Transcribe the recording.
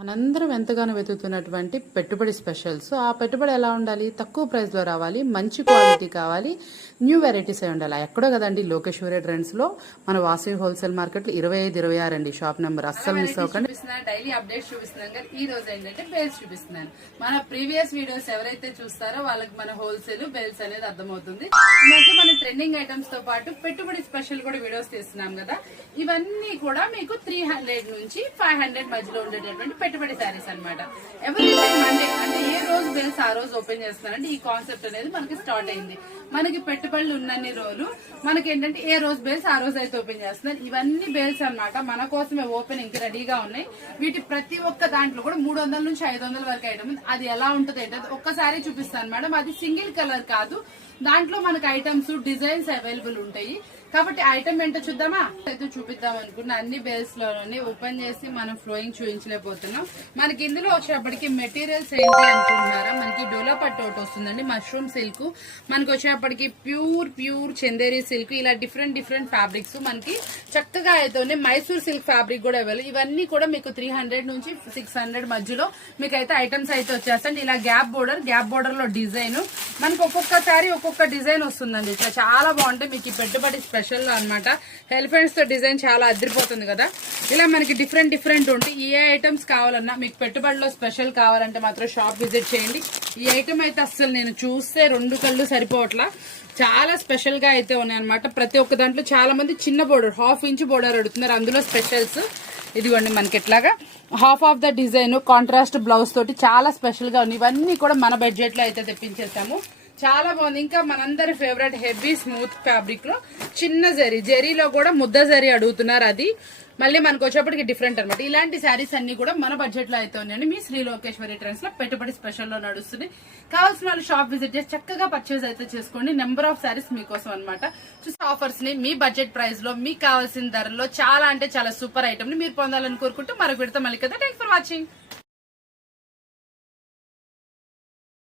మనందరం ఎంతగానో వెతుకుతున్నటువంటి పెట్టుబడి స్పెషల్స్. ఆ పెట్టుబడి ఎలా ఉండాలి? తక్కువ ప్రైస్లో రావాలి, మంచి క్వాలిటీ కావాలి, న్యూ వెరైటీస్ అయి ఉండాలి. ఎక్కడో కదండి, లోకేశ్వరి ట్రెండ్స్లో మన వాసవి హోల్సేల్ మార్కెట్లో 25-26 అండి షాప్ నెంబర్. అస్సలు మిస్ అవ్వకండి. డైలీ అప్డేట్స్ చూపిస్తున్నాను కానీ ఈ రోజు ఏంటంటే బేల్స్ చూపిస్తున్నాను. మన ప్రీవియస్ వీడియోస్ ఎవరైతే చూస్తారో వాళ్ళకి మన హోల్సేల్ బేల్స్ అనేది అర్థమవుతుంది. ఈ మధ్య మన ట్రెండింగ్ ఐటమ్స్ తో పాటు పెట్టుబడి స్పెషల్ కూడా వీడియోస్ తీస్తున్నాం కదా. ఇవన్నీ కూడా మీకు 300 నుంచి 500 మధ్యలో ఉండేటటువంటి పెట్టుబడి శారీస్ అనమాట. ఎవరి మండే అంటే ఏ రోజు బేల్స్ ఆ రోజు ఓపెన్ చేస్తున్నారంటే ఈ కాన్సెప్ట్ అనేది మనకి స్టార్ట్ అయింది. మనకి పెట్టుబడులు ఉన్నన్ని రోజులు మనకి ఏంటంటే ఏ రోజు బేల్స్ ఆ రోజు అయితే ఓపెన్ చేస్తున్నారు. ఇవన్నీ బేల్స్ అనమాట మన కోసమే ఓపెనింగ్ రెడీగా ఉన్నాయి. వీటి ప్రతి ఒక్క దాంట్లో కూడా 300 నుంచి 500 వరకు ఐటమ్. అది ఎలా ఉంటుంది ఏంటంటే ఒక్కసారి చూపిస్తాను మేడం. అది సింగిల్ కలర్ కాదు, దాంట్లో మనకి ఐటమ్స్ డిజైన్స్ అవైలబుల్ ఉంటాయి. కాబట్టి ఐటమ్ ఏంటో చూద్దామా? అయితే చూపిద్దాం అనుకున్నా. అన్ని బేల్స్ లోనే ఓపెన్ చేసి మనం ఫ్లోయింగ్ చూపించలేకపోతున్నాం. మనకి ఇందులో వచ్చేప్పటికి మెటీరియల్స్ ఏంటి అనుకుంటున్నారా? మనకి డోలా పట్టు ఒకటి వస్తుందండి, మష్రూమ్ సిల్క్. మనకి వచ్చేప్పటికి ప్యూర్ చందేరి సిల్క్. ఇలా డిఫరెంట్ ఫ్యాబ్రిక్స్ మనకి చక్కగా అయితే మైసూర్ సిల్క్ ఫ్యాబ్రిక్ కూడా అవైలబుల్. ఇవన్నీ కూడా మీకు 300 నుంచి 600 మధ్యలో మీకు అయితే ఐటమ్స్ అయితే వచ్చేస్తాయి. ఇలా గ్యాప్ బోర్డర్ లో డిజైన్ మనకి ఒక్కొక్కసారి ఒక్కొక్క డిజైన్ వస్తుందండి. ఇట్లా చాలా బాగుంటాయి. మీకు ఈ పెట్టుబడి స్పెషల్ లో అనమాట. ఎలిఫెంట్స్ తో డిజైన్ చాలా అదిరిపోతుంది కదా. ఇలా మనకి డిఫరెంట్ ఉంటాయి. ఏ ఐటమ్స్ కావాలన్నా మీకు పెట్టుబడిలో స్పెషల్ కావాలంటే మాత్రం షాప్ విజిట్ చేయండి. ఈ ఐటమ్ అయితే అస్సలు నేను చూస్తే 2 కళ్ళు సరిపోవట్లా. చాలా స్పెషల్ గా అయితే ఉన్నాయి అనమాట. ప్రతి ఒక్క దాంట్లో చాలా మంది చిన్న బోర్డర్ 1/2 ఇంచ్ బోర్డర్ అడుగుతున్నారు. అందులో స్పెషల్స్ ఇదిగోండి మనకి ఎట్లాగా half of the design contrast blouse తోటి చాలా స్పెషల్ గా ఉన్నాయి. ఇవన్నీ కూడా మన బడ్జెట్ లో అయితే తెప్పించేసాము. చాలా బాగుంది. ఇంకా మనందరి ఫేవరెట్ హెవీ స్మూత్ ఫ్యాబ్రిక్ లో చిన్న జరీలో కూడా ముద్ద జరీ అడుగుతున్నారు. అది మళ్ళీ మనకు వచ్చేప్పటికి డిఫరెంట్ అనమాట. ఇలాంటి శారీస్ అన్ని కూడా మన బడ్జెట్ లో అయితే ఉన్నాయండి. మీ శ్రీ లోకేశ్వరి ట్రెండ్స్ లో పెట్టుబడి స్పెషల్ లో నడుస్తుంది. కావాల్సిన వాళ్ళు షాప్ విజిట్ చేసి చక్కగా పర్చేజ్ అయితే చేసుకోండి. నెంబర్ ఆఫ్ శారీస్ మీకోసం అనమాట. చూసి ఆఫర్స్ ని మీ బడ్జెట్ ప్రైస్ లో మీకు కావాల్సిన ధరలో చాలా అంటే చాలా సూపర్ ఐటమ్ ని మీరు పొందాలని కోరుకుంటూ మరొక విడత మళ్ళీ కదా. Thanks for watching.